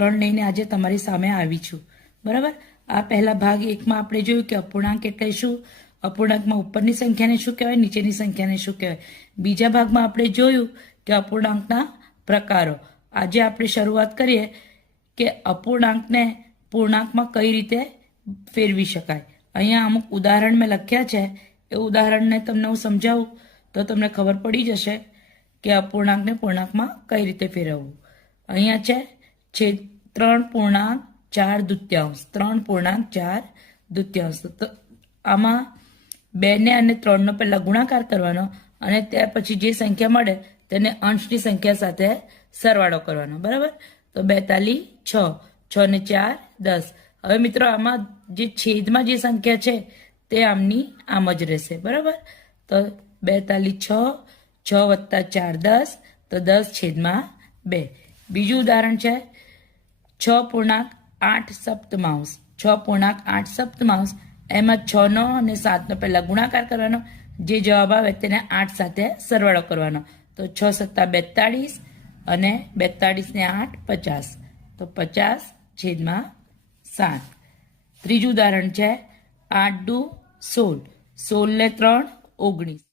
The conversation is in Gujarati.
3 લઈને આજે તમારી સામે આવી છું. બરાબર. આ પહેલા ભાગ 1માં આપણે જોયું કે અપૂર્ણાંક એટલે શું, અપૂર્ણાંકમાં ઉપરની સંખ્યાને શું કહેવાય, નીચેની સંખ્યાને શું કહેવાય. બીજા ભાગમાં આપણે જોયું કે અપૂર્ણાંકના પ્રકારો. આજે આપણે શરૂઆત કરીએ કે અપૂર્ણાંકને પૂર્ણાંકમાં કઈ રીતે ફેરવી શકાય. અહીંયા અમુક ઉદાહરણ મેં લખ્યા છે, એ ઉદાહરણને તમને હું સમજાવું તો તમને ખબર પડી જશે કે અપૂર્ણાંકને પૂર્ણાંકમાં કઈ રીતે ફેરવવું. અહીંયા છે 3.4 3.4 તો આમાં 2 ને અને 3 નો પહેલા ગુણાકાર કરવાનો અને ત્યાર પછી જે સંખ્યા મળે તેને અંશની સંખ્યા સાથે સરવાળો કરવાનો. બરાબર. તો 42 6 6 ને 4 10. હવે મિત્રો આમાં જે છેદમાં જે સંખ્યા છે તે આમની આમ જ રહેશે. બરાબર. તો 42 6 વત્તા 4 10, તો 10/2. બીજું ઉદાહરણ છે 6.8 સપ્તમાંશ. 6.8 સપ્તમાંશ, એમાં 6 નો અને 7 નો પહેલા ગુણાકાર કરવાનો, જે જવાબ આવે તેને 8 સાથે સરવાળો કરવાનો. તો 6 × 7 42 અને 42 ને 8 50, તો 50/7. ત્રીજું ઉદાહરણ છે 8 × 2 = 16, 16 ને 3 = 19.